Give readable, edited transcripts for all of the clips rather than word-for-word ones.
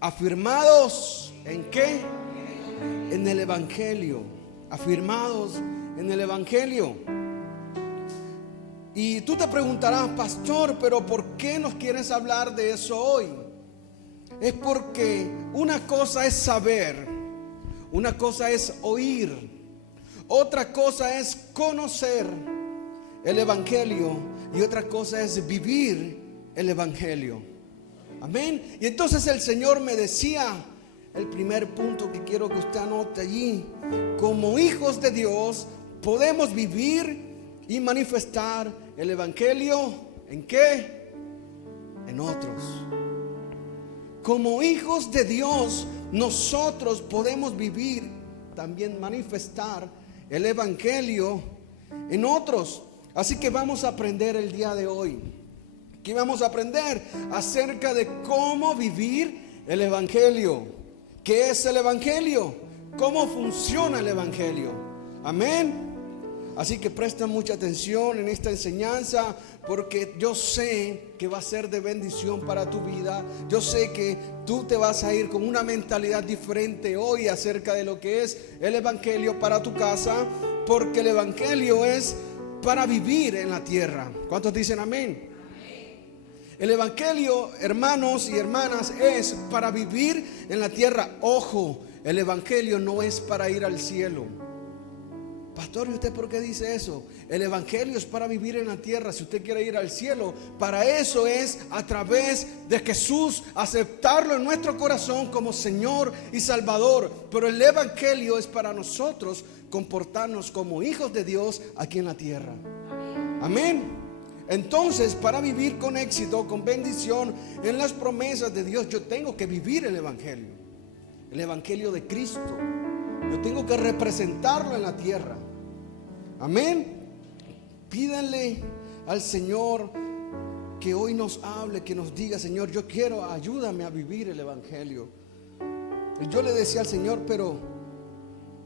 Afirmados ¿en qué? En el Evangelio. Afirmados en el Evangelio. Y tú te preguntarás, pastor, pero ¿por qué nos quieres hablar de eso hoy? Es porque una cosa es saber, una cosa es oír, otra cosa es conocer el Evangelio y otra cosa es vivir el Evangelio. Amén. Y entonces el Señor me decía, el primer punto que quiero que usted anote allí: como hijos de Dios podemos vivir y manifestar el Evangelio. ¿En qué? En otros. Como hijos de Dios nosotros podemos vivir, también manifestar el Evangelio en otros. Así que vamos a aprender el día de hoy. Aquí vamos a aprender acerca de cómo vivir el Evangelio. ¿Qué es el Evangelio? ¿Cómo funciona el Evangelio? Amén. Así que presta mucha atención en esta enseñanza, porque yo sé que va a ser de bendición para tu vida. Yo sé que tú te vas a ir con una mentalidad diferente hoy acerca de lo que es el Evangelio para tu casa, porque el Evangelio es para vivir en la tierra. ¿Cuántos dicen amén? El Evangelio, hermanos y hermanas, es para vivir en la tierra. Ojo, el Evangelio no es para ir al cielo. Pastor, ¿y usted por qué dice eso? El Evangelio es para vivir en la tierra. Si usted quiere ir al cielo, para eso es a través de Jesús, aceptarlo en nuestro corazón como Señor y Salvador. Pero el Evangelio es para nosotros comportarnos como hijos de Dios aquí en la tierra. Amén. Entonces, para vivir con éxito, con bendición en las promesas de Dios, yo tengo que vivir el Evangelio de Cristo. Yo tengo que representarlo en la tierra. Amén. Pídanle al Señor que hoy nos hable, que nos diga: Señor, yo quiero, ayúdame a vivir el Evangelio. Y yo le decía al Señor: pero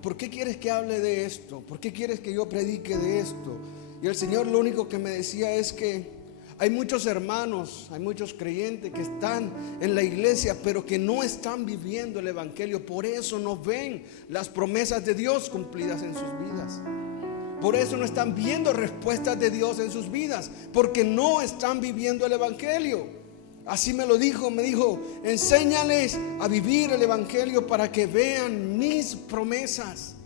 ¿por qué quieres que hable de esto? ¿Por qué quieres que yo predique de esto? Y el Señor lo único que me decía es que hay muchos hermanos, hay muchos creyentes que están en la iglesia, pero que no están viviendo el Evangelio. Por eso no ven las promesas de Dios cumplidas en sus vidas. Por eso no están viendo respuestas de Dios en sus vidas, porque no están viviendo el Evangelio. Así me lo dijo, me dijo: enséñales a vivir el Evangelio para que vean mis promesas.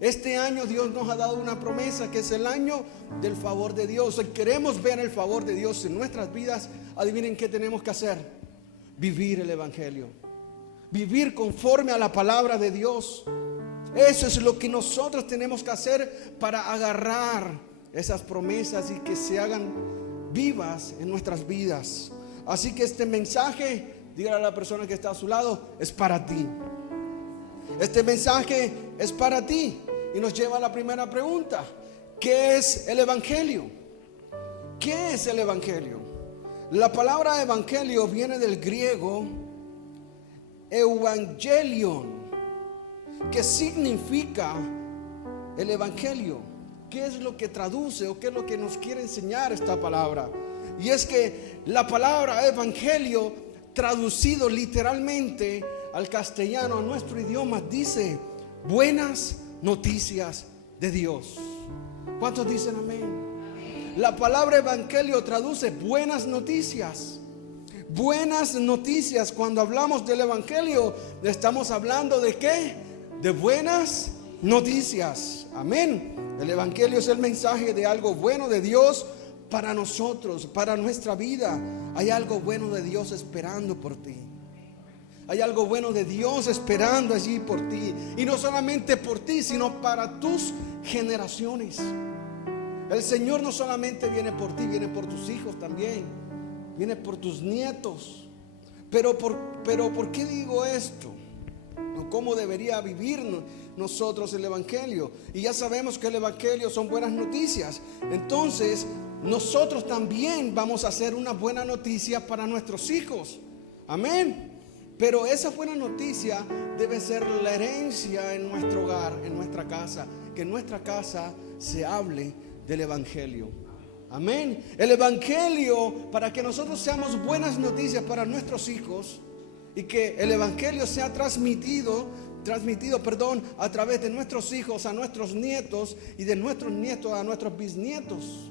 Este año Dios nos ha dado una promesa, que es el año del favor de Dios. Si queremos ver el favor de Dios en nuestras vidas, adivinen qué tenemos que hacer: vivir el Evangelio, vivir conforme a la palabra de Dios. Eso es lo que nosotros tenemos que hacer para agarrar esas promesas y que se hagan vivas en nuestras vidas. Así que este mensaje, dígale a la persona que está a su lado, es para ti. Este mensaje es para ti. Y nos lleva a la primera pregunta: ¿qué es el Evangelio? ¿Qué es el Evangelio? La palabra evangelio viene del griego evangelion, que significa el Evangelio. ¿Qué es lo que traduce o qué es lo que nos quiere enseñar esta palabra? Y es que la palabra evangelio, traducido literalmente al castellano, a nuestro idioma, dice buenas noticias de Dios. ¿Cuántos dicen amén? La palabra evangelio traduce buenas noticias. Buenas noticias. Cuando hablamos del evangelio, estamos hablando de ¿qué? De buenas noticias. Amén. El evangelio es el mensaje de algo bueno de Dios para nosotros, para nuestra vida. Hay algo bueno de Dios esperando por ti. Hay algo bueno de Dios esperando allí por ti. Y no solamente por ti, sino para tus generaciones. El Señor no solamente viene por ti, viene por tus hijos también. Viene por tus nietos. Pero ¿por qué digo esto? ¿Cómo debería vivir nosotros el evangelio? Y ya sabemos que el evangelio son buenas noticias. Entonces nosotros también vamos a hacer una buena noticia para nuestros hijos. Amén. Pero esa buena noticia debe ser la herencia en nuestro hogar, en nuestra casa. Que en nuestra casa se hable del evangelio. Amén. El evangelio, para que nosotros seamos buenas noticias para nuestros hijos, y que el evangelio sea transmitido, a través de nuestros hijos a nuestros nietos y de nuestros nietos a nuestros bisnietos.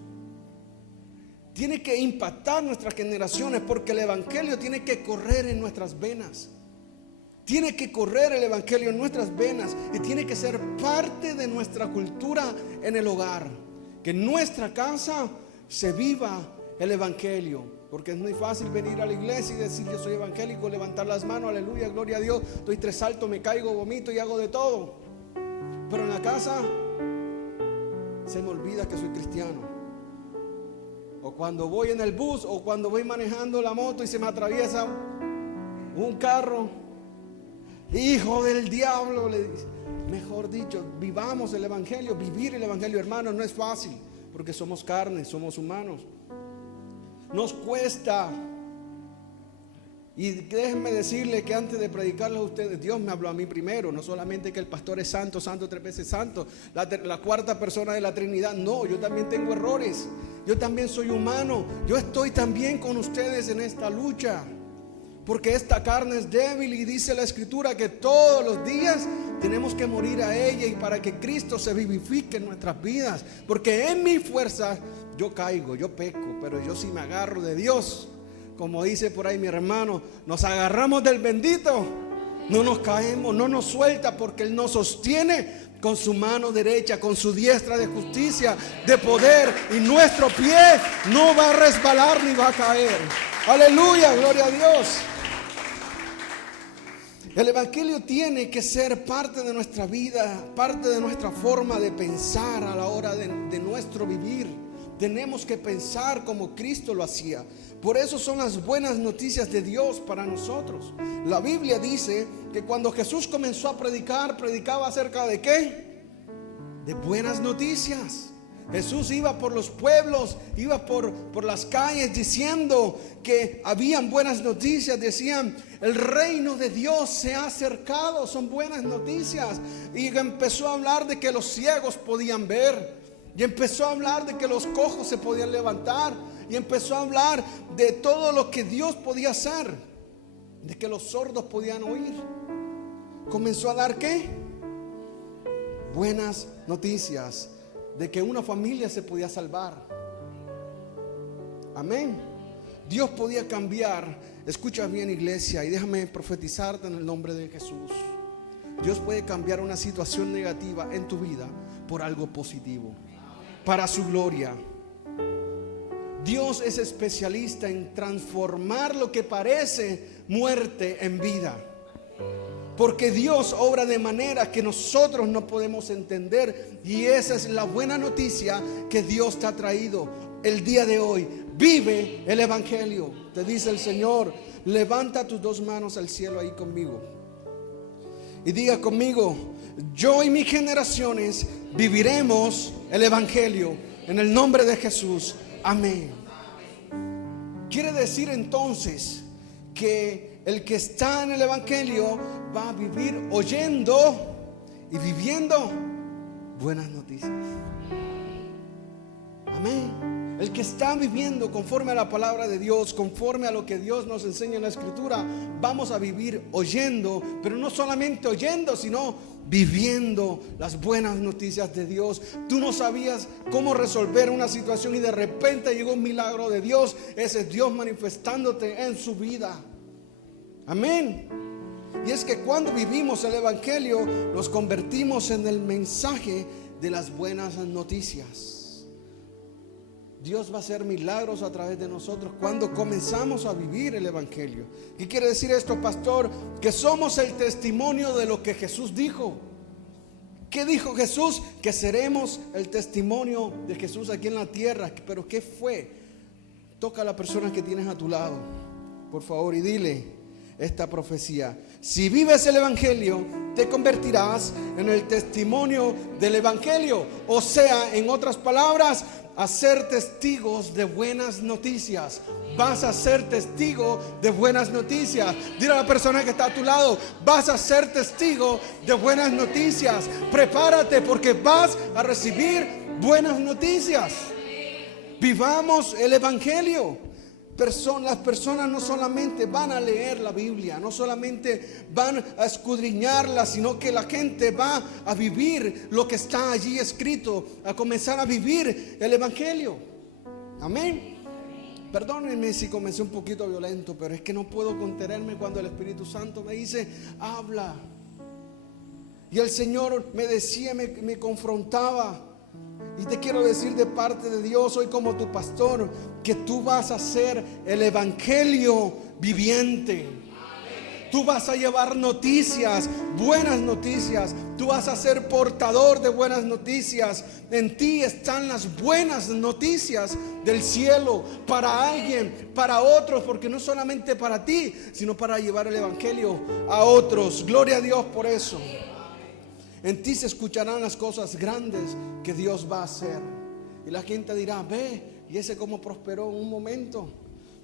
Tiene que impactar nuestras generaciones, porque el evangelio tiene que correr en nuestras venas. Tiene que correr el evangelio en nuestras venas y tiene que ser parte de nuestra cultura en el hogar. Que en nuestra casa se viva el evangelio, porque es muy fácil venir a la iglesia y decir: yo soy evangélico, levantar las manos, aleluya, gloria a Dios, doy 3 saltos, me caigo, vomito y hago de todo. Pero en la casa se me olvida que soy cristiano. O cuando voy en el bus, o cuando voy manejando la moto y se me atraviesa un carro, hijo del diablo, le dice. Mejor dicho, vivamos el evangelio. Vivir el evangelio, hermanos, no es fácil, porque somos carne, somos humanos. Nos cuesta. Y déjenme decirle que antes de predicarles a ustedes, Dios me habló a mí primero. No solamente que el pastor es santo, santo, 3 veces santo, la cuarta persona de la Trinidad. No, yo también tengo errores. Yo también soy humano. Yo estoy también con ustedes en esta lucha, porque esta carne es débil, y dice la Escritura que todos los días tenemos que morir a ella, y para que Cristo se vivifique en nuestras vidas. Porque en mi fuerza yo caigo, yo peco, pero yo sí me agarro de Dios. Como dice por ahí mi hermano, nos agarramos del bendito, no nos caemos, no nos suelta, porque Él nos sostiene con su mano derecha, con su diestra de justicia, de poder, y nuestro pie no va a resbalar ni va a caer. Aleluya, gloria a Dios. El evangelio tiene que ser parte de nuestra vida, parte de nuestra forma de pensar a la hora de nuestro vivir. Tenemos que pensar como Cristo lo hacía. Por eso son las buenas noticias de Dios para nosotros. La Biblia dice que cuando Jesús comenzó a predicar, predicaba acerca de ¿qué? De buenas noticias. Jesús iba por los pueblos, iba por las calles diciendo que habían buenas noticias. Decían: el reino de Dios se ha acercado. Son buenas noticias. Y empezó a hablar de que los ciegos podían ver, y empezó a hablar de que los cojos se podían levantar, y empezó a hablar de todo lo que Dios podía hacer, de que los sordos podían oír. Comenzó a dar ¿qué? Buenas noticias de que una familia se podía salvar. Amén. Dios podía cambiar. Escucha bien, iglesia, y déjame profetizarte en el nombre de Jesús. Dios puede cambiar una situación negativa en tu vida por algo positivo, para su gloria. Dios es especialista en transformar lo que parece muerte en vida, porque Dios obra de manera que nosotros no podemos entender. Y esa es la buena noticia que Dios te ha traído el día de hoy. Vive el evangelio. Te dice el Señor: levanta tus 2 manos al cielo ahí conmigo y diga conmigo: yo y mis generaciones viviremos el evangelio en el nombre de Jesús. Amén. Quiere decir entonces que el que está en el evangelio va a vivir oyendo y viviendo buenas noticias. Amén. El que está viviendo conforme a la palabra de Dios, conforme a lo que Dios nos enseña en la Escritura, vamos a vivir oyendo, pero no solamente oyendo, sino viviendo las buenas noticias de Dios. Tú no sabías cómo resolver una situación y de repente llegó un milagro de Dios. Ese es Dios manifestándote en su vida. Amén. Y es que cuando vivimos el evangelio, nos convertimos en el mensaje de las buenas noticias. Dios va a hacer milagros a través de nosotros cuando comenzamos a vivir el evangelio. ¿Qué quiere decir esto, pastor? Que somos el testimonio de lo que Jesús dijo. ¿Qué dijo Jesús? Que seremos el testimonio de Jesús aquí en la tierra. Pero ¿qué fue? Toca a la persona que tienes a tu lado, por favor, y dile esta profecía: si vives el evangelio, te convertirás en el testimonio del evangelio. O sea, en otras palabras, a ser testigos de buenas noticias. Vas a ser testigo de buenas noticias. Dile a la persona que está a tu lado: vas a ser testigo de buenas noticias. Prepárate, porque vas a recibir buenas noticias. Vivamos el evangelio. Las personas no solamente van a leer la Biblia, no solamente van a escudriñarla, sino que la gente va a vivir lo que está allí escrito, a comenzar a vivir el Evangelio. Amén. Perdónenme si comencé un poquito violento, pero es que no puedo contenerme cuando el Espíritu Santo me dice, habla. Y el Señor me decía, me confrontaba. Y te quiero decir de parte de Dios hoy como tu pastor, que tú vas a ser el evangelio viviente. Tú vas a llevar noticias, buenas noticias. Tú vas a ser portador de buenas noticias. En ti están las buenas noticias del cielo para alguien, para otros, porque no solamente para ti, sino para llevar el evangelio a otros. Gloria a Dios por eso. En ti se escucharán las cosas grandes que Dios va a hacer. Y la gente dirá, ve, y ese cómo prosperó en un momento.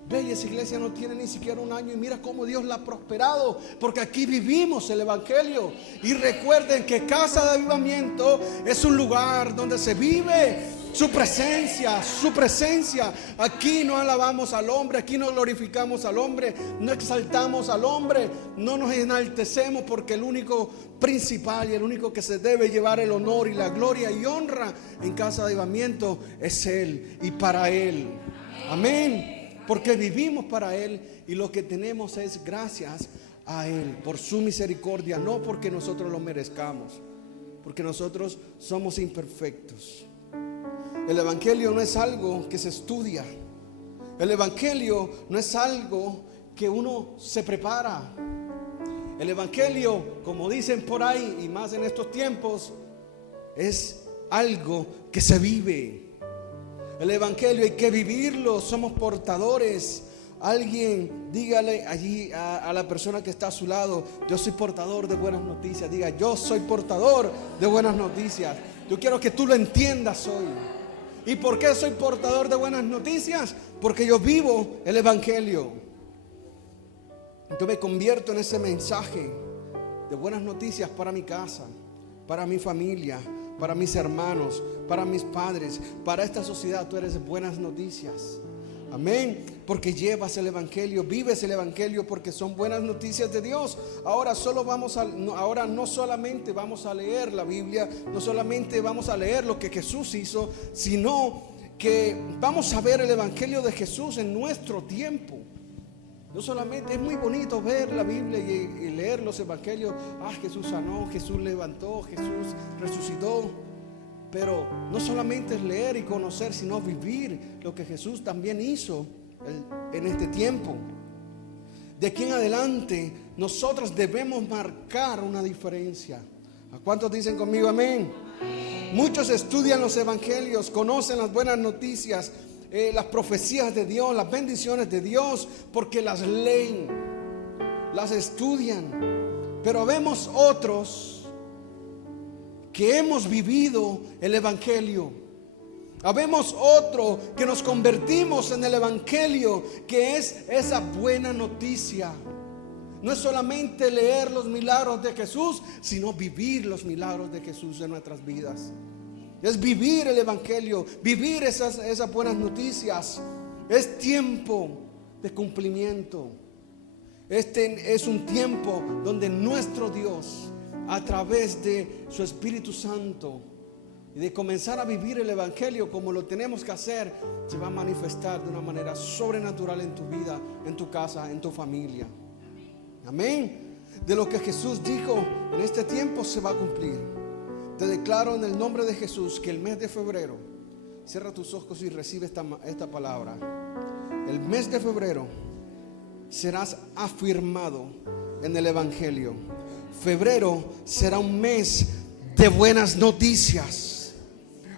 Ve, y esa iglesia no tiene ni siquiera un año y mira cómo Dios la ha prosperado, porque aquí vivimos el evangelio. Y recuerden que Casa de Avivamiento es un lugar donde se vive su presencia, su presencia. Aquí no alabamos al hombre, aquí no glorificamos al hombre, no exaltamos al hombre, no nos enaltecemos, porque el único principal y el único que se debe llevar el honor y la gloria y honra en Casa de Avivamiento es Él y para Él. Amén. Porque vivimos para Él y lo que tenemos es gracias a Él por su misericordia, no porque nosotros lo merezcamos, porque nosotros somos imperfectos. El evangelio no es algo que se estudia. El evangelio no es algo que uno se prepara. El evangelio, como dicen por ahí y más en estos tiempos, es algo que se vive. El evangelio hay que vivirlo. Somos portadores. Alguien dígale allí a la persona que está a su lado, yo soy portador de buenas noticias. Diga, yo soy portador de buenas noticias. Yo quiero que tú lo entiendas hoy. ¿Y por qué soy portador de buenas noticias? Porque yo vivo el evangelio. Yo me convierto en ese mensaje de buenas noticias para mi casa, para mi familia, para mis hermanos, para mis padres, para esta sociedad. Tú eres buenas noticias. Amén. Porque llevas el evangelio, vives el evangelio, porque son buenas noticias de Dios. Ahora no solamente vamos a leer la Biblia, no solamente vamos a leer lo que Jesús hizo, sino que vamos a ver el evangelio de Jesús en nuestro tiempo. No solamente es muy bonito ver la Biblia y leer los evangelios. Jesús sanó, Jesús levantó, Jesús resucitó. Pero no solamente es leer y conocer, sino vivir lo que Jesús también hizo en este tiempo. De aquí en adelante nosotros debemos marcar una diferencia. ¿A cuántos dicen conmigo amén? Muchos estudian los evangelios, conocen las buenas noticias, las profecías de Dios, las bendiciones de Dios, porque las leen, las estudian. Pero vemos otros que hemos vivido el evangelio. Habemos otro que nos convertimos en el evangelio, que es esa buena noticia. No es solamente leer los milagros de Jesús, sino vivir los milagros de Jesús en nuestras vidas. Es vivir el evangelio, vivir esas buenas noticias. Es tiempo de cumplimiento. Este es un tiempo donde nuestro Dios, a través de su Espíritu Santo y de comenzar a vivir el evangelio como lo tenemos que hacer, se va a manifestar de una manera sobrenatural en tu vida, en tu casa, en tu familia. Amén. De lo que Jesús dijo en este tiempo se va a cumplir. Te declaro en el nombre de Jesús que el mes de febrero, cierra tus ojos y recibe esta palabra. El mes de febrero serás afirmado en el evangelio. Febrero será un mes de buenas noticias.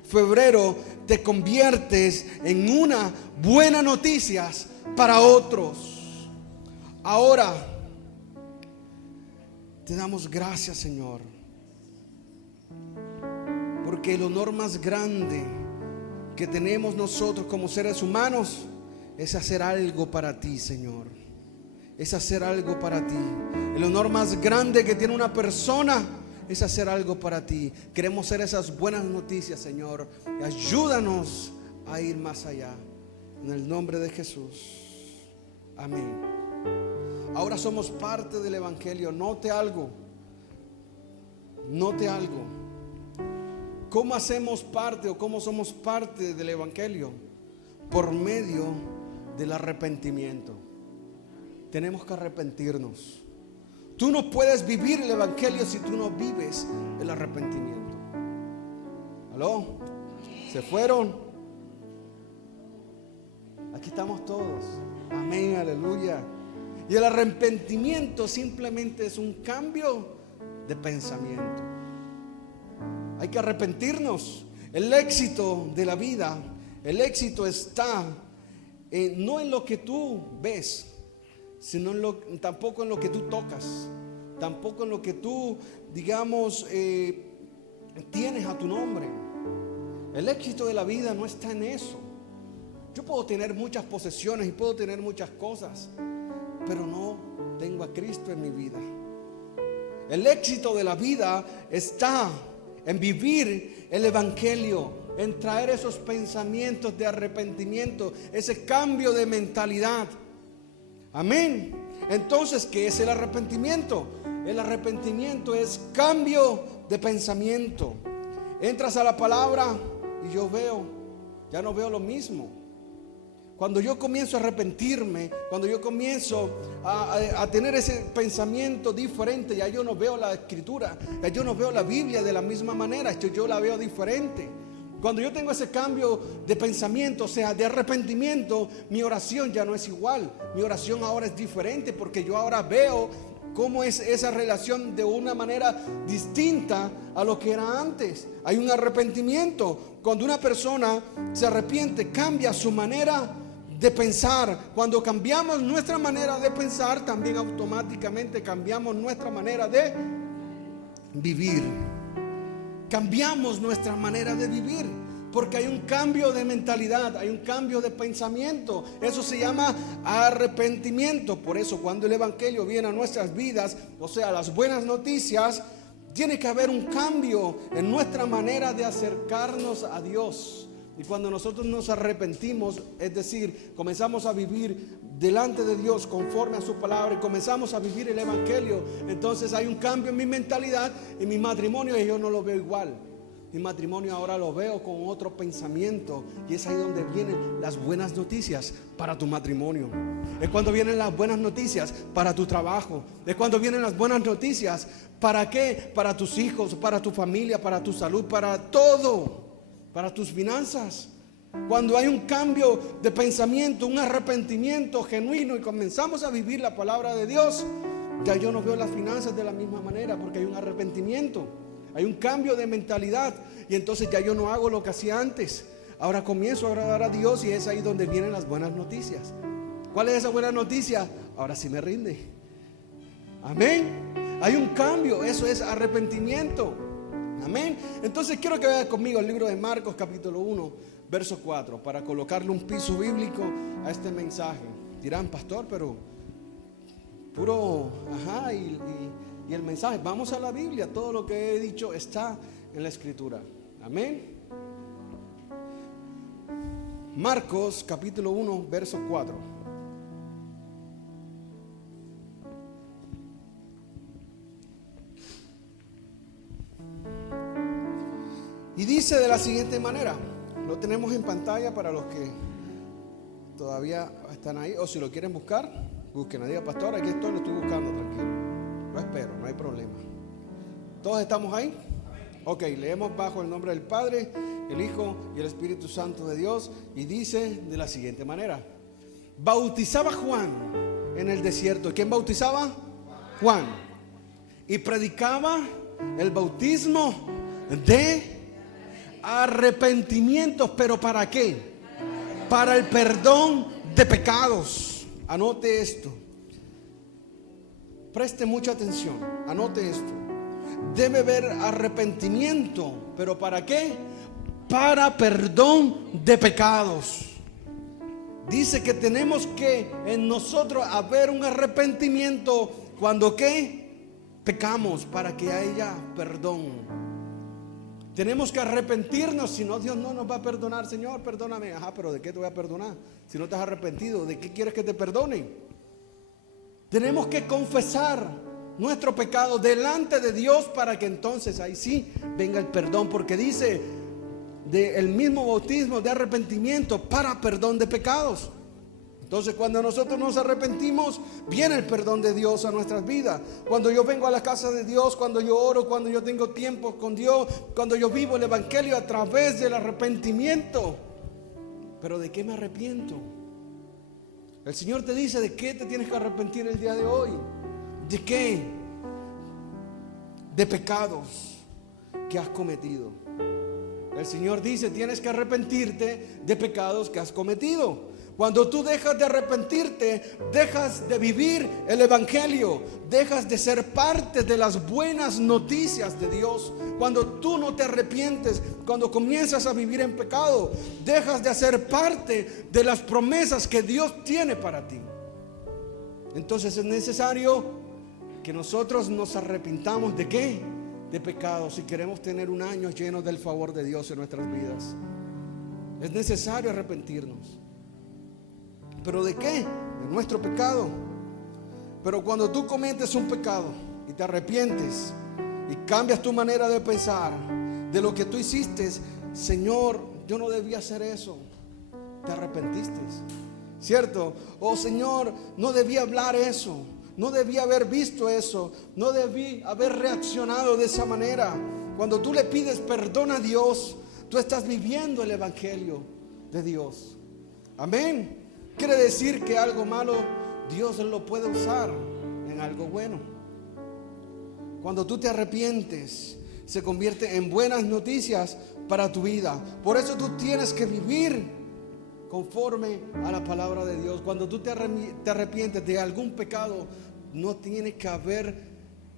Febrero te conviertes en una buena noticia para otros. Ahora te damos gracias, Señor, porque el honor más grande que tenemos nosotros como seres humanos es hacer algo para ti, Señor. Es hacer algo para ti. El honor más grande que tiene una persona es hacer algo para ti. Queremos ser esas buenas noticias, Señor. Ayúdanos a ir más allá. En el nombre de Jesús. Amén. Ahora somos parte del Evangelio. Note algo. ¿Cómo hacemos parte o cómo somos parte del Evangelio? Por medio del arrepentimiento. Tenemos que arrepentirnos. Tú no puedes vivir el Evangelio si tú no vives el arrepentimiento. ¿Aló? ¿Se fueron? Aquí estamos todos. Amén, aleluya. Y el arrepentimiento simplemente es un cambio de pensamiento. Hay que arrepentirnos. El éxito de la vida, el éxito está no en lo que tú ves, sino tampoco en lo que tú tocas, tampoco en lo que tú, digamos, tienes a tu nombre. El éxito de la vida no está en eso. Yo puedo tener muchas posesiones y puedo tener muchas cosas, pero no tengo a Cristo en mi vida. El éxito de la vida está en vivir el Evangelio, en traer esos pensamientos de arrepentimiento, ese cambio de mentalidad. Amén. Entonces, ¿qué es el arrepentimiento? El arrepentimiento es cambio de pensamiento. Entras a la palabra y ya no veo lo mismo. Cuando yo comienzo a arrepentirme, cuando yo comienzo a tener ese pensamiento diferente, ya yo no veo la Escritura, ya yo no veo la Biblia de la misma manera, yo la veo diferente. Cuando yo tengo ese cambio de pensamiento, o sea, de arrepentimiento, mi oración ya no es igual. Mi oración ahora es diferente porque yo ahora veo cómo es esa relación de una manera distinta a lo que era antes. Hay un arrepentimiento. Cuando una persona se arrepiente, cambia su manera de pensar. Cuando cambiamos nuestra manera de pensar, también automáticamente cambiamos nuestra manera de vivir. Cambiamos nuestra manera de vivir, porque hay un cambio de mentalidad, hay un cambio de pensamiento. Eso se llama arrepentimiento. Por eso cuando el Evangelio viene a nuestras vidas, o sea, las buenas noticias, tiene que haber un cambio en nuestra manera de acercarnos a Dios. Y cuando nosotros nos arrepentimos, es decir, comenzamos a vivir delante de Dios conforme a su palabra y comenzamos a vivir el Evangelio, entonces hay un cambio en mi mentalidad y mi matrimonio, y yo no lo veo igual. Mi matrimonio ahora lo veo con otro pensamiento, y es ahí donde vienen las buenas noticias para tu matrimonio. Es cuando vienen las buenas noticias para tu trabajo. Es cuando vienen las buenas noticias ¿para qué? Para tus hijos, para tu familia, para tu salud, para todo, para tus finanzas. Cuando hay un cambio de pensamiento, un arrepentimiento genuino y comenzamos a vivir la palabra de Dios, ya yo no veo las finanzas de la misma manera, porque hay un arrepentimiento, hay un cambio de mentalidad, y entonces ya yo no hago lo que hacía antes. Ahora comienzo a agradar a Dios, y es ahí donde vienen las buenas noticias. ¿Cuál es esa buena noticia? Ahora sí me rinde. Amén. Hay un cambio, eso es arrepentimiento. Amén. Entonces quiero que vean conmigo el libro de Marcos capítulo 1 verso 4 para colocarle un piso bíblico a este mensaje. Dirán, pastor, pero puro y el mensaje. Vamos a la Biblia. Todo lo que he dicho está en la Escritura. Amén. Marcos capítulo 1 verso 4. Y dice de la siguiente manera. Lo tenemos en pantalla para los que todavía están ahí, o si lo quieren buscar, busquen. Diga, pastor, aquí estoy, lo estoy buscando, tranquilo. Lo espero, no hay problema. ¿Todos estamos ahí? Ok, leemos bajo el nombre del Padre, el Hijo y el Espíritu Santo de Dios. Y dice de la siguiente manera: bautizaba Juan en el desierto. ¿Quién bautizaba? Juan. Y predicaba el bautismo de arrepentimientos. ¿Pero para qué? Para el perdón de pecados. Anote esto. Preste mucha atención. Anote esto. Debe haber arrepentimiento. ¿Pero para qué? Para perdón de pecados. Dice que tenemos que en nosotros haber un arrepentimiento cuando ¿qué? Pecamos, para que haya perdón. Tenemos que arrepentirnos, si no Dios no nos va a perdonar. Señor, perdóname. Ajá, pero ¿de qué te voy a perdonar? Si no te has arrepentido, ¿de qué quieres que te perdone? Tenemos que confesar nuestro pecado delante de Dios para que entonces ahí sí venga el perdón, porque dice del mismo bautismo de arrepentimiento para perdón de pecados. Entonces cuando nosotros nos arrepentimos, viene el perdón de Dios a nuestras vidas. Cuando yo vengo a la casa de Dios, cuando yo oro, cuando yo tengo tiempo con Dios, cuando yo vivo el evangelio a través del arrepentimiento. ¿Pero de qué me arrepiento? El Señor te dice de qué te tienes que arrepentir el día de hoy. ¿De qué? De pecados que has cometido. El Señor dice, tienes que arrepentirte de pecados que has cometido. Cuando tú dejas de arrepentirte, dejas de vivir el evangelio, dejas de ser parte de las buenas noticias de Dios. Cuando tú no te arrepientes, cuando comienzas a vivir en pecado, dejas de hacer parte de las promesas que Dios tiene para ti. Entonces es necesario que nosotros nos arrepintamos de ¿qué? De pecados, si queremos tener un año lleno del favor de Dios en nuestras vidas. Es necesario arrepentirnos. ¿Pero de qué? De nuestro pecado. Pero cuando tú cometes un pecado y te arrepientes y cambias tu manera de pensar de lo que tú hiciste, Señor, yo no debía hacer eso. Te arrepentiste, ¿cierto? Oh Señor, no debía hablar eso, no debía haber visto eso, no debí haber reaccionado de esa manera. Cuando tú le pides perdón a Dios, tú estás viviendo el evangelio de Dios. Amén. Quiere decir que algo malo Dios lo puede usar en algo bueno. Cuando tú te arrepientes, se convierte en buenas noticias para tu vida. Por eso tú tienes que vivir conforme a la palabra de Dios. Cuando tú te arrepientes de algún pecado, no tiene que haber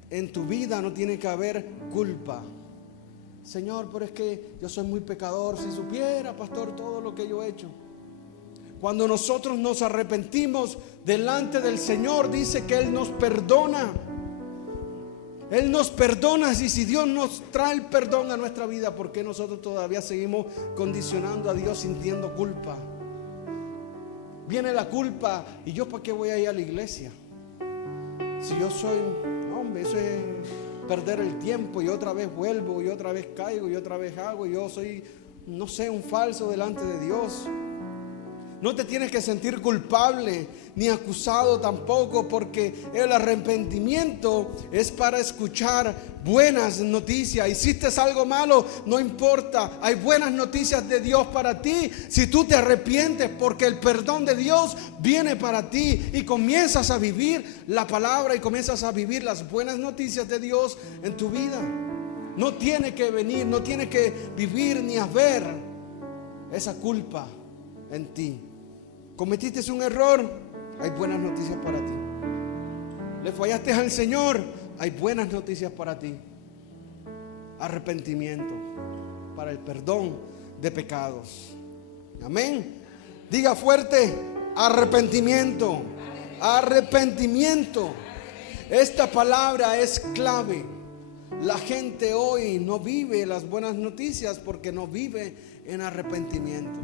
en tu vida, no tiene que haber culpa. Señor, pero es que yo soy muy pecador. Si supiera, pastor, todo lo que yo he hecho. Cuando nosotros nos arrepentimos delante del Señor, dice que Él nos perdona. Él nos perdona. Y si Dios nos trae el perdón a nuestra vida, ¿por qué nosotros todavía seguimos condicionando a Dios sintiendo culpa? Viene la culpa. ¿Y yo para qué voy a ir a la iglesia? Si yo soy, hombre, eso es perder el tiempo. Y otra vez vuelvo, y otra vez caigo, y otra vez hago. Y yo soy, no sé, un falso delante de Dios. No te tienes que sentir culpable ni acusado tampoco, porque el arrepentimiento es para escuchar buenas noticias. Hiciste algo malo, no importa, hay buenas noticias de Dios para ti si tú te arrepientes, porque el perdón de Dios viene para ti y comienzas a vivir la palabra y comienzas a vivir las buenas noticias de Dios en tu vida. No tiene que venir, no tiene que vivir ni haber esa culpa en ti. Cometiste un error, hay buenas noticias para ti. Le fallaste al Señor, hay buenas noticias para ti. Arrepentimiento para el perdón de pecados. Amén. Diga fuerte, arrepentimiento. Arrepentimiento. Esta palabra es clave. La gente hoy no vive las buenas noticias porque no vive en arrepentimiento.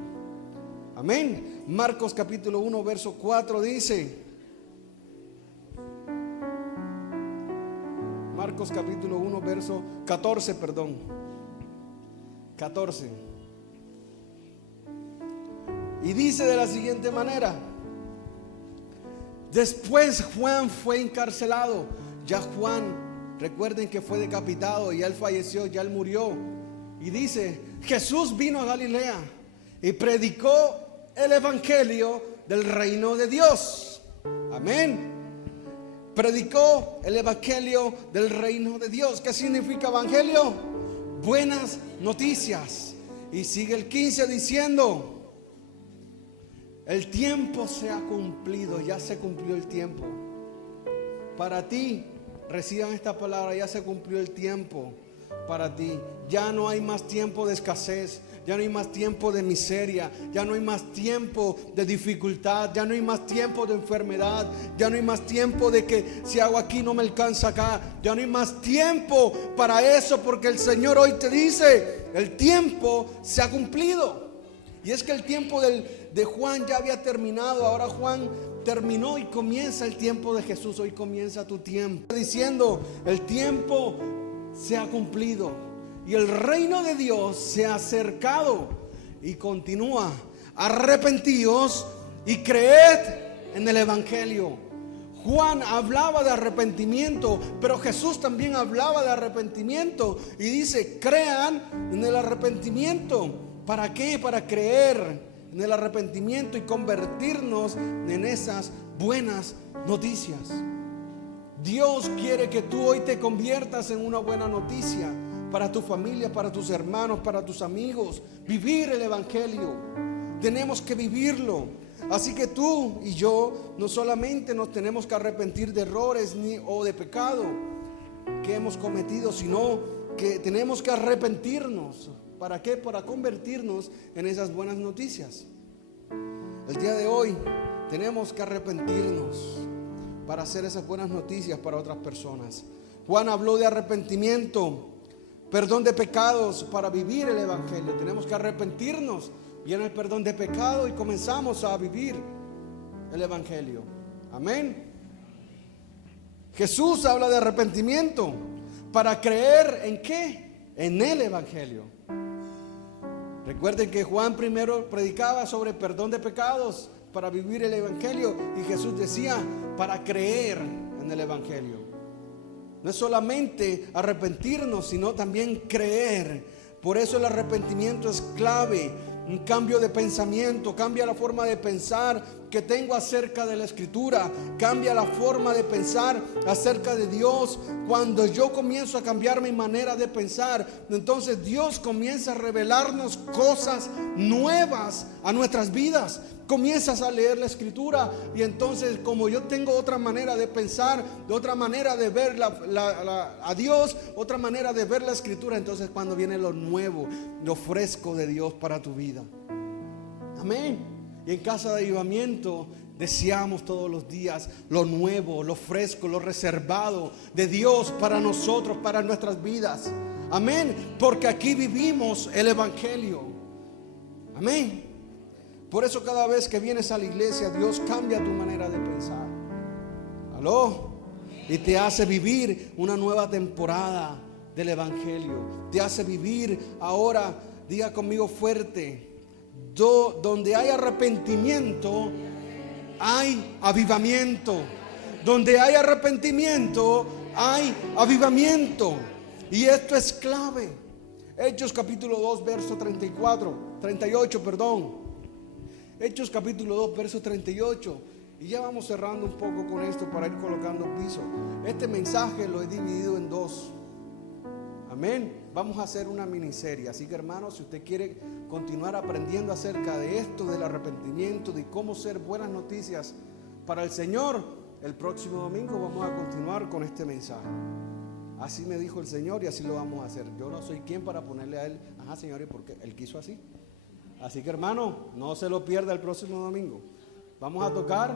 Amén. Marcos capítulo 1 verso 4 dice, Marcos capítulo 1 verso 14, 14. Y dice de la siguiente manera: después Juan fue encarcelado. Ya Juan, recuerden que fue decapitado, y ya él falleció, ya él murió. Y dice, Jesús vino a Galilea y predicó el evangelio del reino de Dios. Amén. Predicó el evangelio del reino de Dios. ¿Qué significa evangelio? Buenas noticias. Y sigue el 15 diciendo, el tiempo se ha cumplido, ya se cumplió el tiempo. Para ti, reciban esta palabra, ya se cumplió el tiempo para ti. Ya no hay más tiempo de escasez. Ya no hay más tiempo de miseria, ya no hay más tiempo de dificultad, ya no hay más tiempo de enfermedad, ya no hay más tiempo de que si hago aquí no me alcanza acá, ya no hay más tiempo para eso, porque el Señor hoy te dice, el tiempo se ha cumplido. Y es que el tiempo de Juan ya había terminado. Ahora Juan terminó y comienza el tiempo de Jesús. Hoy comienza tu tiempo. Diciendo, el tiempo se ha cumplido y el reino de Dios se ha acercado. Y continúa, arrepentíos y creed en el evangelio. Juan hablaba de arrepentimiento, pero Jesús también hablaba de arrepentimiento y dice, crean en el arrepentimiento. ¿Para qué? Para creer en el arrepentimiento y convertirnos en esas buenas noticias. Dios quiere que tú hoy te conviertas en una buena noticia para tu familia, para tus hermanos, para tus amigos. Vivir el evangelio. Tenemos que vivirlo. Así que tú y yo no solamente nos tenemos que arrepentir de errores o de pecado que hemos cometido, sino que tenemos que arrepentirnos. ¿Para qué? Para convertirnos en esas buenas noticias. El día de hoy tenemos que arrepentirnos para hacer esas buenas noticias para otras personas. Juan habló de arrepentimiento, perdón de pecados para vivir el evangelio. Tenemos que arrepentirnos. Viene el perdón de pecado y comenzamos a vivir el evangelio. Amén. Jesús habla de arrepentimiento para creer en ¿qué? En el evangelio. Recuerden que Juan primero predicaba sobre perdón de pecados para vivir el evangelio, y Jesús decía para creer en el evangelio. No es solamente arrepentirnos, sino también creer. Por eso el arrepentimiento es clave. Un cambio de pensamiento, cambia la forma de pensar que tengo acerca de la Escritura, cambia la forma de pensar acerca de Dios. Cuando yo comienzo a cambiar mi manera de pensar, entonces Dios comienza a revelarnos cosas nuevas a nuestras vidas. Comienzas a leer la Escritura y entonces, como yo tengo otra manera de pensar, de otra manera de ver a Dios, otra manera de ver la Escritura, entonces cuando viene lo nuevo, lo fresco de Dios para tu vida. Amén. Y en Casa de Avivamiento deseamos todos los días lo nuevo, lo fresco, lo reservado de Dios para nosotros, para nuestras vidas. Amén. Porque aquí vivimos el evangelio. Amén. Por eso cada vez que vienes a la iglesia, Dios cambia tu manera de pensar. ¿Aló? Y te hace vivir una nueva temporada del evangelio. Te hace vivir ahora, diga conmigo fuerte, donde hay arrepentimiento, hay avivamiento. Donde hay arrepentimiento, hay avivamiento. Y esto es clave. Hechos capítulo 2, verso 38, perdón. Hechos capítulo 2, verso 38. Y ya vamos cerrando un poco con esto para ir colocando piso. Este mensaje lo he dividido en dos. Amén. Vamos a hacer una miniserie. Así que, hermanos, si usted quiere continuar aprendiendo acerca de esto, del arrepentimiento, de cómo ser buenas noticias para el Señor, el próximo domingo vamos a continuar con este mensaje. Así me dijo el Señor y así lo vamos a hacer. Yo no soy quien para ponerle a Él, ajá, Señor, ¿y por qué? Él quiso así. Así que, hermano, no se lo pierda el próximo domingo. Vamos a tocar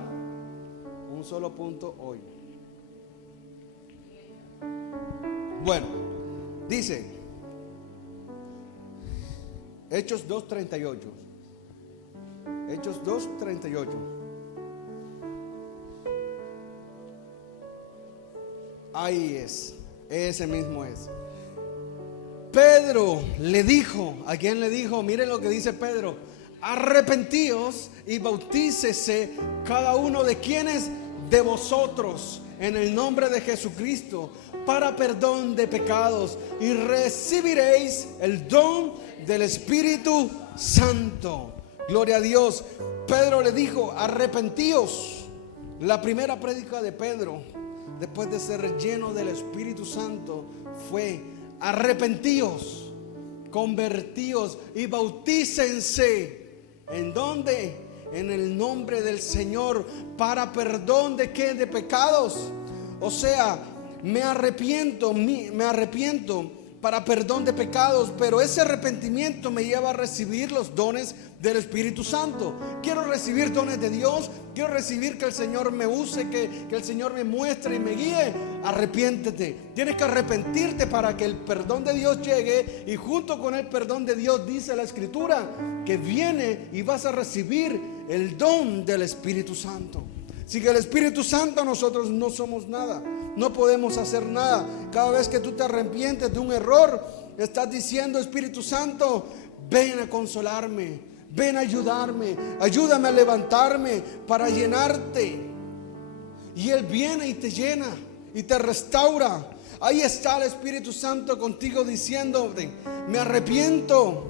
un solo punto hoy. Bueno, dice Hechos 2:38. Hechos 2:38. Ahí es, ese mismo es. Pedro le dijo, ¿a quién le dijo? Miren lo que dice Pedro: arrepentíos y bautícese cada uno de quienes de vosotros en el nombre de Jesucristo para perdón de pecados, y recibiréis el don del Espíritu Santo. Gloria a Dios. Pedro le dijo: arrepentíos. La primera prédica de Pedro, después de ser lleno del Espíritu Santo, fue: arrepentíos, convertíos y bautícense. ¿En dónde? En el nombre del Señor, para perdón de ¿qué? De pecados. O sea, me arrepiento para perdón de pecados, pero ese arrepentimiento me lleva a recibir los dones del Espíritu Santo. Quiero recibir dones de Dios, quiero recibir que el Señor me use, que el Señor me muestre y me guíe. Arrepiéntete, tienes que arrepentirte para que el perdón de Dios llegue, y junto con el perdón de Dios dice la Escritura que viene y vas a recibir el don del Espíritu Santo. Sin el Espíritu Santo nosotros no somos nada, no podemos hacer nada. Cada vez que tú te arrepientes de un error, estás diciendo: Espíritu Santo, ven a consolarme, ven a ayudarme, ayúdame a levantarme para llenarte. Y Él viene y te llena y te restaura. Ahí está el Espíritu Santo contigo diciéndote: me arrepiento,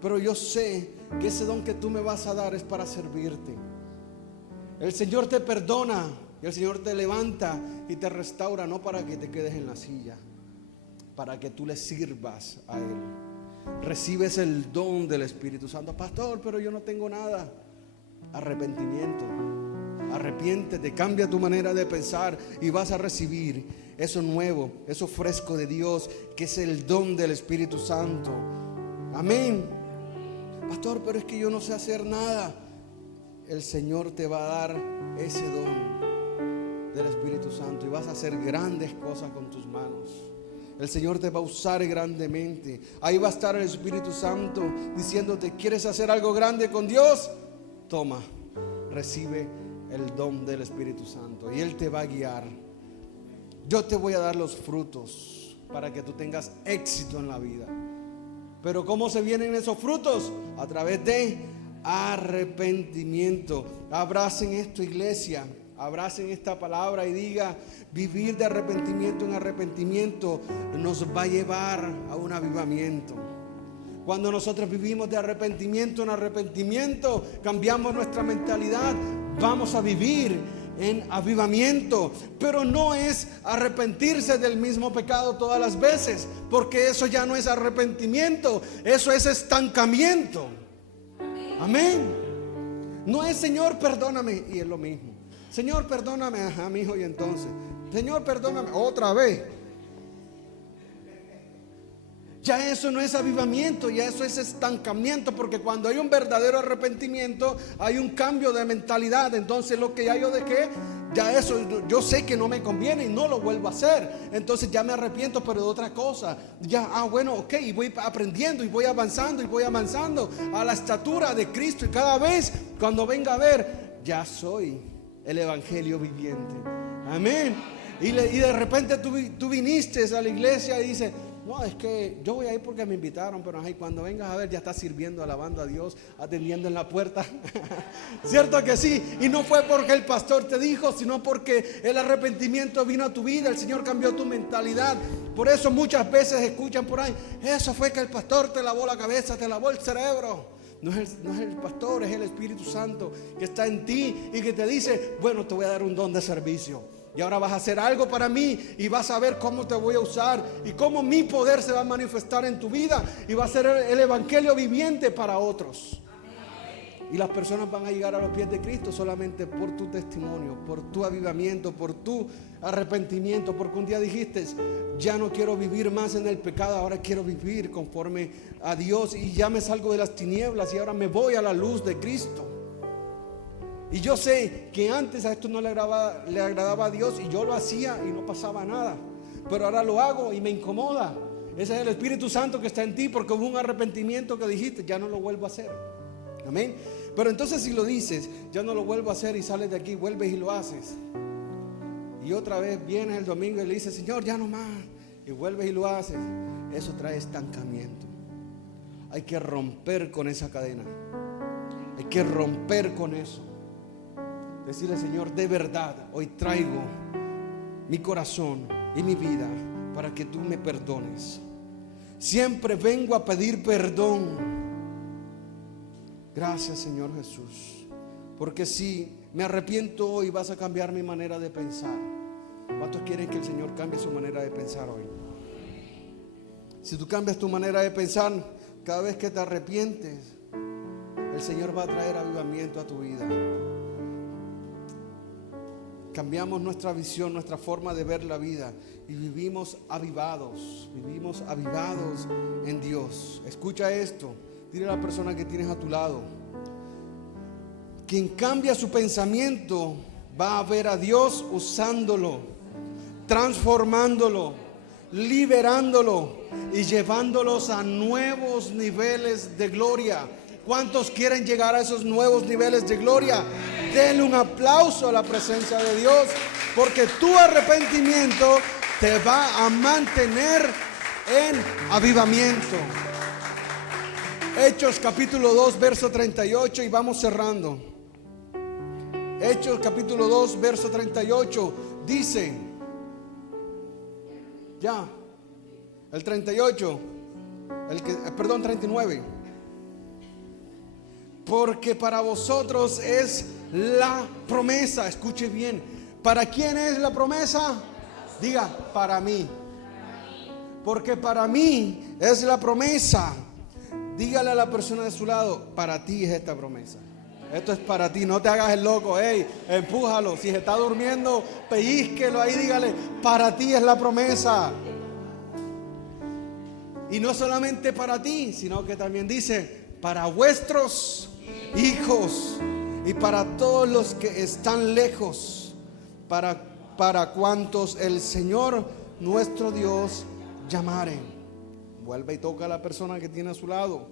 pero yo sé que ese don que tú me vas a dar es para servirte. El Señor te perdona y el Señor te levanta y te restaura, no para que te quedes en la silla, para que tú le sirvas a Él. Recibes el don del Espíritu Santo. Pastor, pero yo no tengo nada. Arrepentimiento. Arrepiéntete, cambia tu manera de pensar y vas a recibir eso nuevo, eso fresco de Dios, que es el don del Espíritu Santo. Amén. Pastor, pero es que yo no sé hacer nada. El Señor te va a dar ese don del Espíritu Santo y vas a hacer grandes cosas con tus manos. El Señor te va a usar grandemente. Ahí va a estar el Espíritu Santo diciéndote: ¿quieres hacer algo grande con Dios? Toma, recibe el don del Espíritu Santo y Él te va a guiar. Yo te voy a dar los frutos para que tú tengas éxito en la vida. Pero ¿cómo se vienen esos frutos? A través de arrepentimiento. Abracen esto, iglesia. Abracen esta palabra y diga: vivir de arrepentimiento en arrepentimiento nos va a llevar a un avivamiento. Cuando nosotros vivimos de arrepentimiento en arrepentimiento, cambiamos nuestra mentalidad, vamos a vivir en avivamiento. Pero no es arrepentirse del mismo pecado todas las veces, porque eso ya no es arrepentimiento, eso es estancamiento. Amén. No es: Señor, perdóname, y es lo mismo. Señor, perdóname, ajá, mi hijo, y entonces, Señor, perdóname, otra vez. Ya eso no es avivamiento, ya eso es estancamiento, porque cuando hay un verdadero arrepentimiento, hay un cambio de mentalidad. Entonces lo que ya yo dejé, ya eso, yo sé que no me conviene y no lo vuelvo a hacer. Entonces ya me arrepiento, pero de otra cosa. Ya, bueno, ok, y voy aprendiendo y voy avanzando a la estatura de Cristo. Y cada vez cuando venga a ver, ya soy el evangelio viviente. Amén. Y de repente tú viniste a la iglesia y dices: no, es que yo voy a ir porque me invitaron, pero cuando vengas a ver, ya estás sirviendo, alabando a Dios, atendiendo en la puerta. ¿Cierto que sí? Y no fue porque el pastor te dijo, sino porque el arrepentimiento vino a tu vida, el Señor cambió tu mentalidad. Por eso muchas veces escuchan por ahí: eso fue que el pastor te lavó la cabeza, te lavó el cerebro. No es el pastor, es el Espíritu Santo que está en ti y que te dice: bueno, te voy a dar un don de servicio. Y ahora vas a hacer algo para mí y vas a ver cómo te voy a usar y cómo mi poder se va a manifestar en tu vida y va a ser el evangelio viviente para otros. Y las personas van a llegar a los pies de Cristo solamente por tu testimonio, por tu avivamiento, por tu arrepentimiento, porque un día dijiste: ya no quiero vivir más en el pecado, ahora quiero vivir conforme a Dios y ya me salgo de las tinieblas y ahora me voy a la luz de Cristo. Y yo sé que antes a esto no le agradaba a Dios y yo lo hacía y no pasaba nada, pero ahora lo hago y me incomoda. Ese es el Espíritu Santo que está en ti, porque hubo un arrepentimiento que dijiste: ya no lo vuelvo a hacer. Amén. Pero entonces si lo dices: ya no lo vuelvo a hacer, y sales de aquí, vuelves y lo haces, y otra vez vienes el domingo y le dices: Señor, ya no más, y vuelves y lo haces, eso trae estancamiento. Hay que romper con esa cadena, hay que romper con eso. Decirle: Señor, de verdad, hoy traigo mi corazón y mi vida para que tú me perdones. Siempre vengo a pedir perdón. Gracias, Señor Jesús, porque si me arrepiento hoy, vas a cambiar mi manera de pensar. ¿Cuántos quieren que el Señor cambie su manera de pensar hoy? Si tú cambias tu manera de pensar, cada vez que te arrepientes, el Señor va a traer avivamiento a tu vida. Cambiamos nuestra visión, nuestra forma de ver la vida y vivimos avivados en Dios. Escucha esto, dile a la persona que tienes a tu lado: quien cambia su pensamiento va a ver a Dios usándolo, transformándolo, liberándolo y llevándolos a nuevos niveles de gloria. ¿Cuántos quieren llegar a esos nuevos niveles de gloria? Denle un aplauso a la presencia de Dios, porque tu arrepentimiento te va a mantener en avivamiento. Hechos capítulo 2, verso 38, y vamos cerrando. Hechos capítulo 2, verso 38 dice, ya, el 38, perdón, 39. Porque para vosotros es la promesa. Escuche bien. ¿Para quién es la promesa? Diga, para mí. Porque para mí es la promesa. Dígale a la persona de su lado, para ti es esta promesa. Esto es para ti, no te hagas el loco, empújalo. Si se está durmiendo, pellízquelo ahí, dígale, para ti es la promesa. Y no solamente para ti, sino que también dice, para vuestros hijos y para todos los que están lejos, para cuantos el Señor nuestro Dios llamare. Vuelve y toca a la persona que tiene a su lado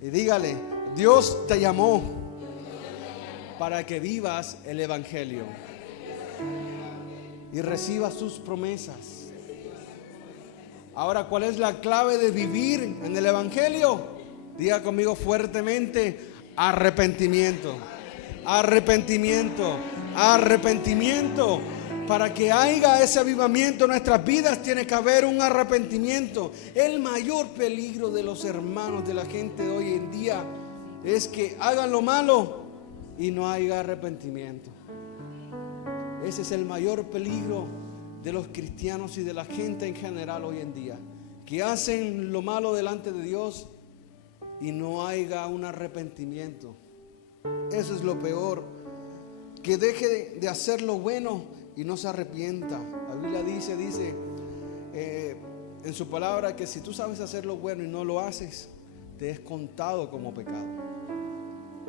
y dígale, Dios te llamó para que vivas el evangelio y recibas sus promesas. Ahora, ¿cuál es la clave de vivir en el evangelio? Diga conmigo fuertemente, arrepentimiento. Arrepentimiento. Arrepentimiento. Para que haya ese avivamiento en nuestras vidas tiene que haber un arrepentimiento. El mayor peligro de los hermanos, de la gente de hoy en día, es que hagan lo malo y no haya arrepentimiento. Ese es el mayor peligro de los cristianos y de la gente en general hoy en día, que hacen lo malo delante de Dios y no haya un arrepentimiento. Eso es lo peor, que deje de hacer lo bueno y no se arrepienta. La Biblia dice en su palabra que si tú sabes hacer lo bueno y no lo haces, te es contado como pecado.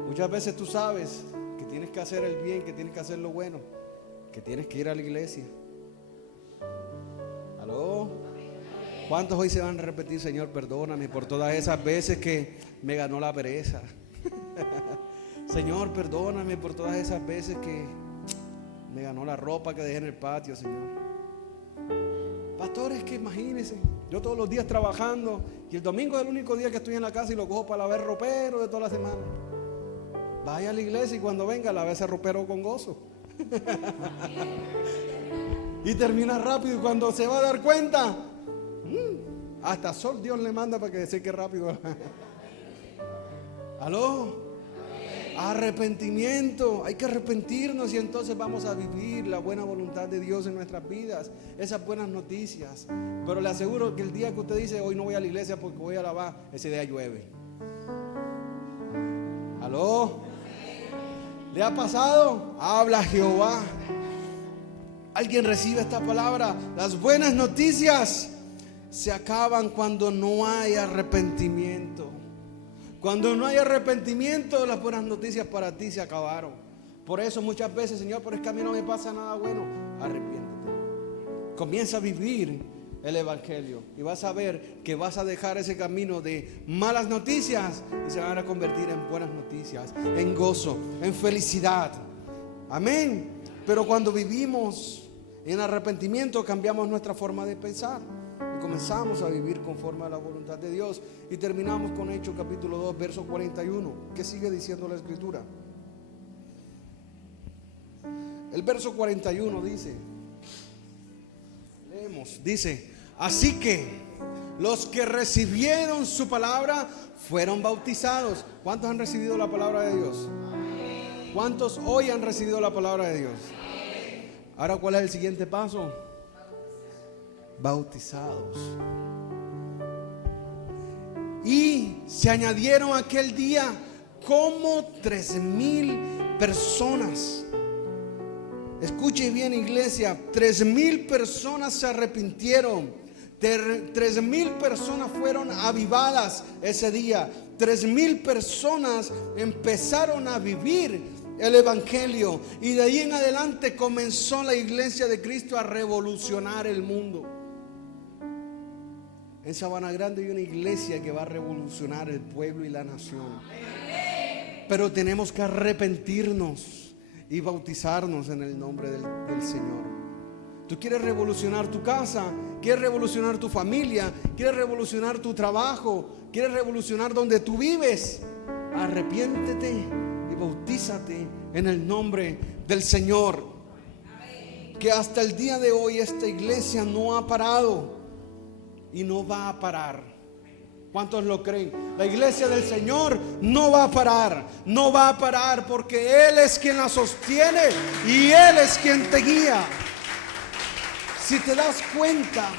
Muchas veces tú sabes que tienes que hacer el bien, que tienes que hacer lo bueno, que tienes que ir a la iglesia. ¿Aló? ¿Cuántos hoy se van a repetir, Señor, perdóname por todas esas veces que me ganó la pereza? Señor, perdóname por todas esas veces que me ganó la ropa que dejé en el patio, Señor. Pastores, que imagínense, yo todos los días trabajando y el domingo es el único día que estoy en la casa y lo cojo para lavar ropero de toda la semana. Vaya a la iglesia y cuando venga lave ese ropero con gozo. Y termina rápido y cuando se va a dar cuenta, hasta sol Dios le manda para que seque rápido. ¿Aló? Arrepentimiento, hay que arrepentirnos y entonces vamos a vivir la buena voluntad de Dios en nuestras vidas, esas buenas noticias. Pero le aseguro que el día que usted dice hoy no voy a la iglesia porque voy a lavar, ese día llueve. ¿Aló? ¿Le ha pasado? Habla Jehová. ¿Alguien recibe esta palabra? Las buenas noticias se acaban cuando no hay arrepentimiento. Cuando no hay arrepentimiento, las buenas noticias para ti se acabaron. Por eso muchas veces, Señor, pero es que a mí no me pasa nada bueno. Arrepiéntete. Comienza a vivir el evangelio y vas a ver que vas a dejar ese camino de malas noticias y se van a convertir en buenas noticias, en gozo, en felicidad. Amén. Pero cuando vivimos en arrepentimiento, cambiamos nuestra forma de pensar y comenzamos a vivir conforme a la voluntad de Dios. Y terminamos con Hechos capítulo 2, verso 41. ¿Qué sigue diciendo la escritura? El verso 41 dice, leemos, dice, así que los que recibieron su palabra fueron bautizados. ¿Cuántos han recibido la palabra de Dios? ¿Cuántos hoy han recibido la palabra de Dios? Ahora, ¿cuál es el siguiente paso? Bautizados. Y se añadieron aquel día como 3,000 personas. Escuche bien, iglesia, 3,000 personas se arrepintieron. 3,000 personas fueron avivadas ese día. 3,000 personas empezaron a vivir el evangelio. Y de ahí en adelante comenzó la iglesia de Cristo a revolucionar el mundo. En Sabana Grande hay una iglesia que va a revolucionar el pueblo y la nación. Pero tenemos que arrepentirnos y bautizarnos en el nombre del Señor. Tú quieres revolucionar tu casa, quieres revolucionar tu familia, quieres revolucionar tu trabajo, quieres revolucionar donde tú vives. Arrepiéntete y bautízate en el nombre del Señor. Que hasta el día de hoy esta iglesia no ha parado y no va a parar. ¿Cuántos lo creen? La iglesia del Señor no va a parar, no va a parar, porque Él es quien la sostiene y Él es quien te guía. Si te das cuenta,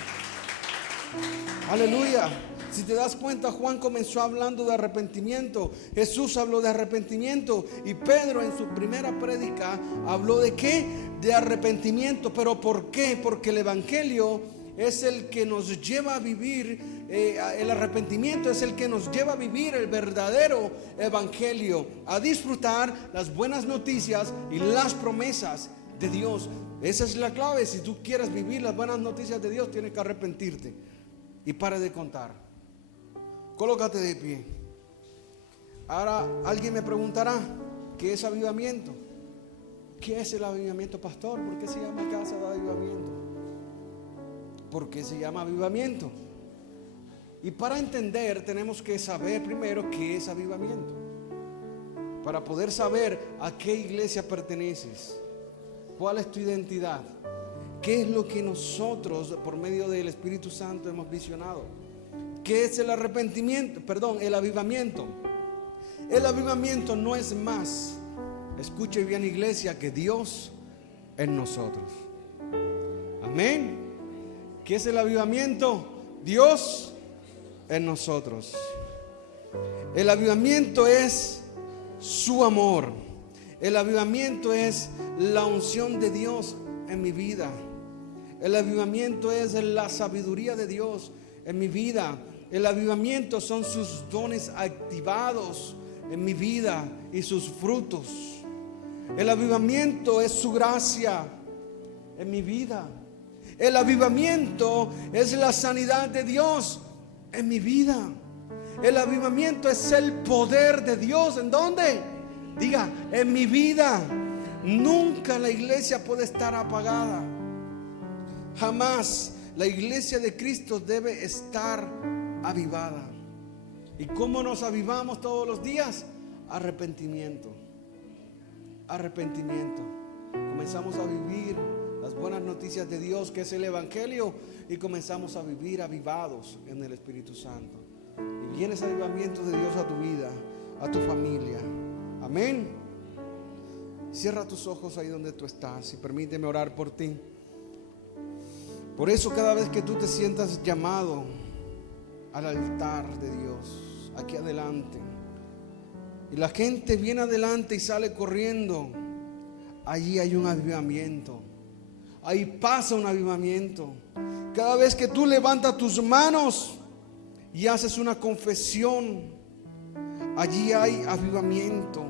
aleluya, si te das cuenta, Juan comenzó hablando de arrepentimiento, Jesús habló de arrepentimiento y Pedro en su primera prédica habló de ¿qué? De arrepentimiento. ¿Pero por qué? Porque el evangelio es el que nos lleva a vivir, el arrepentimiento es el que nos lleva a vivir el verdadero evangelio, a disfrutar las buenas noticias y las promesas de Dios. Esa es la clave. Si tú quieres vivir las buenas noticias de Dios, tienes que arrepentirte y para de contar. Colócate de pie. Ahora alguien me preguntará, ¿qué es avivamiento? ¿Qué es el avivamiento, pastor? ¿Por qué se llama casa de avivamiento? ¿Por qué se llama avivamiento? Y para entender tenemos que saber primero qué es avivamiento, para poder saber a qué iglesia perteneces, cuál es tu identidad, qué es lo que nosotros por medio del Espíritu Santo hemos visionado. ¿Qué es el arrepentimiento? Perdón, el avivamiento. El avivamiento no es más, escuche bien iglesia, que Dios en nosotros. Amén. ¿Qué es el avivamiento? Dios en nosotros. El avivamiento es su amor. El avivamiento es la unción de Dios en mi vida. El avivamiento es la sabiduría de Dios en mi vida. El avivamiento son sus dones activados en mi vida y sus frutos. El avivamiento es su gracia en mi vida. El avivamiento es la sanidad de Dios en mi vida. El avivamiento es el poder de Dios. ¿En dónde? Diga, en mi vida. Nunca la iglesia puede estar apagada. Jamás. La iglesia de Cristo debe estar avivada. ¿Y cómo nos avivamos todos los días? Arrepentimiento. Arrepentimiento. Comenzamos a vivir las buenas noticias de Dios, que es el evangelio, y comenzamos a vivir avivados en el Espíritu Santo. Y viene ese avivamiento de Dios a tu vida, a tu familia. Amén. Cierra tus ojos ahí donde tú estás y permíteme orar por ti. Por eso cada vez que tú te sientas llamado al altar de Dios, aquí adelante, y la gente viene adelante y sale corriendo, allí hay un avivamiento. Ahí pasa un avivamiento. Cada vez que tú levantas tus manos y haces una confesión, allí hay avivamiento.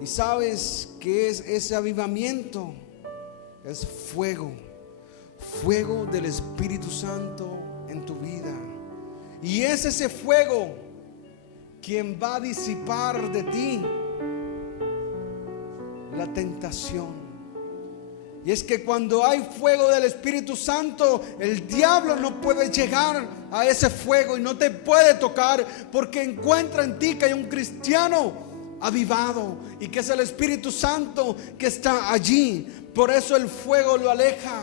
Y sabes que es ese avivamiento, es fuego. Fuego del Espíritu Santo en tu vida. Y es ese fuego quien va a disipar de ti la tentación. Y es que cuando hay fuego del Espíritu Santo, el diablo no puede llegar a ese fuego y no te puede tocar, porque encuentra en ti que hay un cristiano avivado y que es el Espíritu Santo que está allí. Por eso el fuego lo aleja.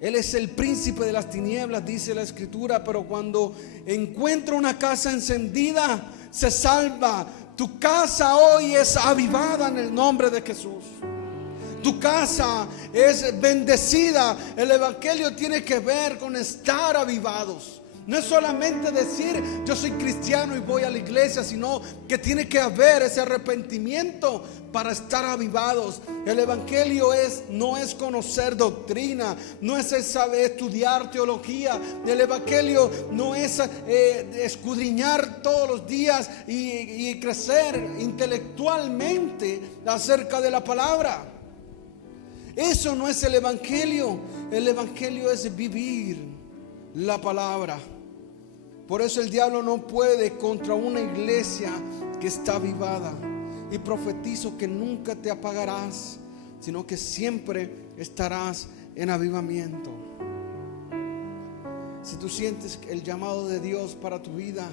Él es el príncipe de las tinieblas, dice la Escritura, pero cuando encuentra una casa encendida, se salva. Tu casa hoy es avivada en el nombre de Jesús. Tu casa es bendecida. El evangelio tiene que ver con estar avivados. No es solamente decir yo soy cristiano y voy a la iglesia, sino que tiene que haber ese arrepentimiento para estar avivados. El evangelio no es conocer doctrina, no es saber estudiar teología. El evangelio no es escudriñar todos los días y crecer intelectualmente acerca de la palabra. Eso no es el evangelio. El evangelio es vivir la palabra. Por eso el diablo no puede contra una iglesia que está avivada. y profetizo que nunca te apagarás, sino que siempre estarás en avivamiento. Si tú sientes el llamado de Dios para tu vida,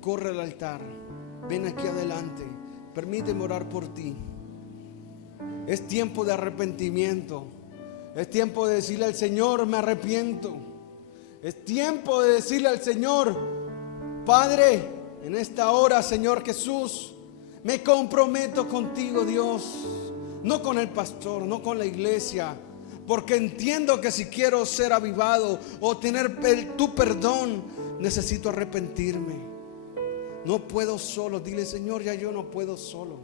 corre al altar, ven aquí adelante, permíteme orar por ti. Es tiempo de arrepentimiento, es tiempo de decirle al Señor: me arrepiento. Es tiempo de decirle al Señor: Padre, en esta hora, Señor Jesús, me comprometo contigo, Dios, no con el pastor, no con la iglesia, porque entiendo que si quiero ser avivado o tener tu perdón, necesito arrepentirme. No puedo solo. Dile: Señor, ya yo no puedo solo,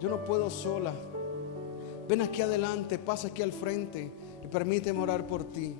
yo no puedo sola. Ven aquí adelante, pasa aquí al frente y permíteme orar por ti.